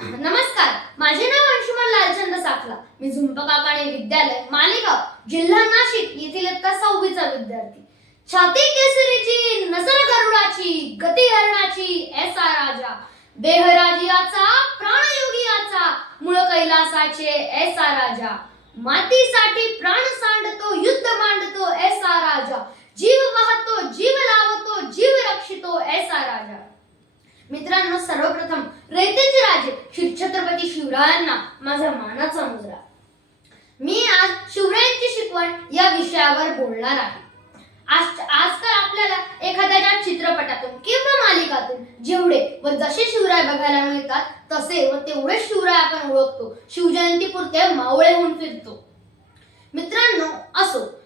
नमस्कार माझे नाव अंशुमन लालचंद साखला. मी झुंप काकाणे विद्यालय मालेगाव जिल्हा नाशिक येथील सहावीचा विद्यार्थी. छाती केसरीची नजर गरुडाची गती हरणाची ऐसा राजा. बेहराजियाचा प्राणयोगियाचा मूळ कैलासाचे ऐसा राजा. मातीसाठी प्राण सांडतो युद्ध मांडतो ऐसा राजा. जीव वाहतो जीव लावतो जीव रक्षितो ऐसा राजा. मित्रांनो सर्वप्रथम रयतेचे राजे श्री छत्रपती शिवरायांना माझा मानाचा मुजरा. मी आज शिवरायांची शिकवण या विषयावर बोलणार आहे. आज आजकाल आपल्याला एखाद्याच्या चित्रपटातून किंवा मालिकातून जेवढे व जसे शिवराय बघायला मिळतात तसे व तेवढे शिवराय आपण ओळखतो. शिवजयंती पुरते मावळे होऊन फिरतो. मित्रांनो असो.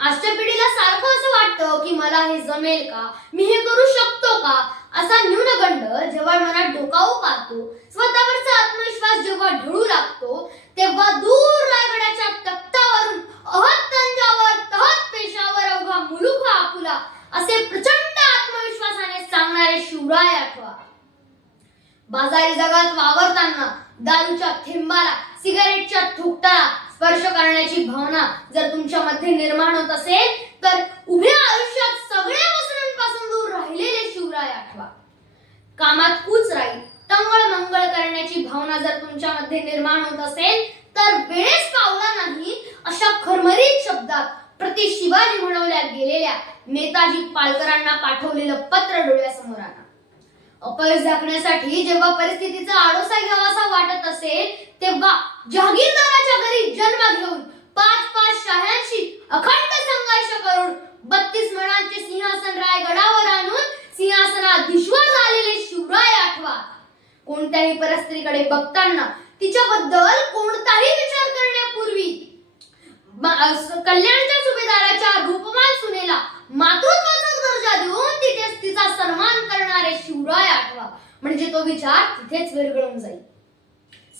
आजच्या पिढीला सारखं असं वाटतं की मला हे जमेल का? मी हे करू शकतो का? असा न्यूनगंड जेव्हा मनात डोकावू पाहतो स्वतःवरचा आत्मविश्वास जेव्हा ढळू लागतो तेव्हा दूर रायगडाच्या तख्तावरून अहत तंजावर तहत पेशावर अवघा मुलुख आपुला असे प्रचंड आत्मविश्वासाने सांगणारे शिवराय आठवा. बाजारी जगात वावरताना दारूच्या थेंबाला सिगारेटच्या थुकटाला स्पर्श करण्याची भावना जर तुमच्यामध्ये निर्माण होत असेल तर उभ्या आयुष्यात सगळ्या व्यसनांपासून दूर राहिलेले शिवराय आठवा कामात कूच राहील. टंगळ मंगळ करण्याची भावना जर तुमच्यामध्ये निर्माण होत असेल तर वेळेस पावला नाही अशा खरमरीत शब्दात प्रति शिवाजी म्हणवल्या गेलेल्या नेताजी पालकरांना पाठवलेलं पत्र डोळ्यासमोर आणा. अपयश झाकण्यासाठी जेव्हा परिस्थितीचा आडोसा घ्यावासा वाटत असेल तेव्हा जहागीरदाराच्या घरी कोणत्याही परिस्थितीकडे बघताना तिच्याबद्दल कोणताही विचार करण्यापूर्वी कल्याणच्या सुभेदाराच्या रूपमान सुनेला मातृत्वाचा दर्जा देऊन तिथेच तिचा सन्मान करणारे शिवराय आठवा. म्हणजे तो विचार तिथेच विरघळून जाईल.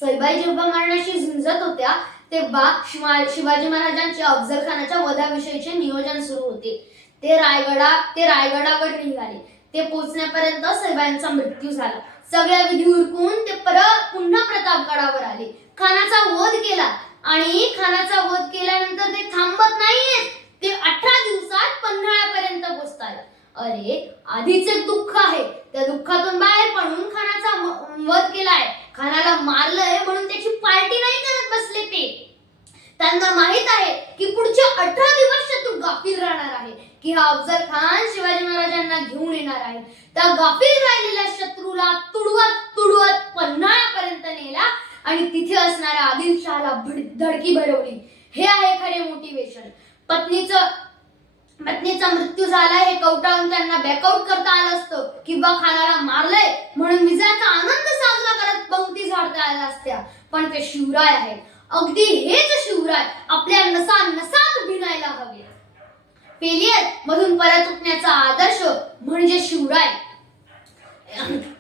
सईबाई जेव्हा मरणाशी झुंजत होत्या तेव्हा शिवा- शिवाजी महाराजांच्या अफजल खानाच्या वधाविषयीचे नियोजन सुरू होते. ते रायगडा ते रायगडावर निघाले. ते पोचण्यापर्यंत सईबाईंचा मृत्यू झाला. सगळ्या विधी उरकून ते परत पुन्हा प्रतापगडावर आले. खानाचा वध केला आणि खानाचा वध केल्यानंतर ते थांबत नाहीयेत. ते अठरा दिवसात पन्हाळ्यापर्यंत पोहोचतात अरे आधीच एक दुःख आहे. त्या दुःखातून बाहेर पडून खानाचा वध केलाय. खानाला मारलंय म्हणून त्याची पार्टी नाही करत बसले ते. त्यांना माहीत आहे की पुढच्या अठरा आहे की हा अफजल खान शिवाजी महाराजांना घेऊन येणार आहे. त्या गाफील राहिलेल्या शत्रूला तुडवत तुडवत पन्हाळ्यापर्यंत नेला आणि तिथे असणाऱ्या आदिलशहाला धडकी भरवली. हे आहे खरे मोटिवेशन पत्नीचं पत्नीचा मृत्यू झाला हे कवटाळून त्यांना बॅकआउट करता आलं असतं. किंवा खानाला मारलंय म्हणून विजयाचा आनंद साजरा करत पंक्ती झाडता आल्या असत्या. पण ते शिवराय आहेत. अगदी हेच शिवराय आपल्या नसा नसात भिनायला हवे फेलियर मधून परत उठण्याचा आदर्श म्हणजे शिवराय.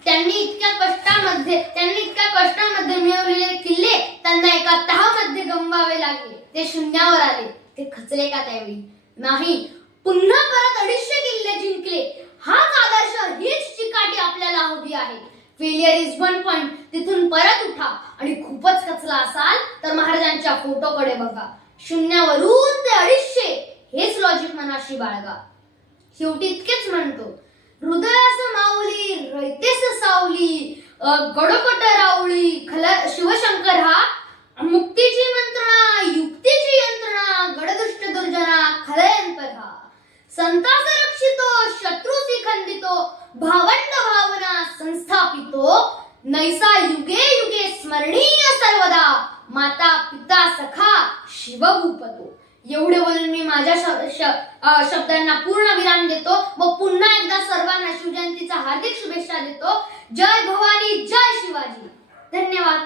त्यांनी इतक्या कष्टामध्ये त्यांनी इतक्या कष्टामध्ये मिळवलेले किल्ले त्यांना एका तहामध्ये गमवावे लागले. ते शून्यावर आले. ते खचले का त्यावेळी? नाही. पुन्हा परत अडीचशे किल्ले जिंकले. हाच आदर्श हीच चिकाटी आपल्याला हवी आहे. फेलियर इज वन पॉइंट तिथून परत उठा. आणि खूपच खचला असाल तर महाराजांच्या फोटोकडे बघा. शून्यावरून ते अडीचशे. हेच लॉजिक मनाशी बाळगा. शेवटी इतकेच म्हणतो हृदयास माऊली रयतेस सावली अ, रावळी खल शिवशंकर हा मुक्तीची मंत्रणा युक्तीची यंत्रणा गडदुष्ट दुर्जना खलयंतर हा. संतास रक्षितो शत्रूसी खंडितो भावंड भावना संस्थापितो नैसा युगे युगे स्मरणीय सर्वदा माता पिता सखा शिवभूपतो. एवढे बोलून मी माझ्या श- शब्दांना पूर्ण विराम देतो. व पुन्हा एकदा सर्वांना शिवजयंतीचा हार्दिक शुभेच्छा देतो. जय भवानी जय शिवाजी. धन्यवाद.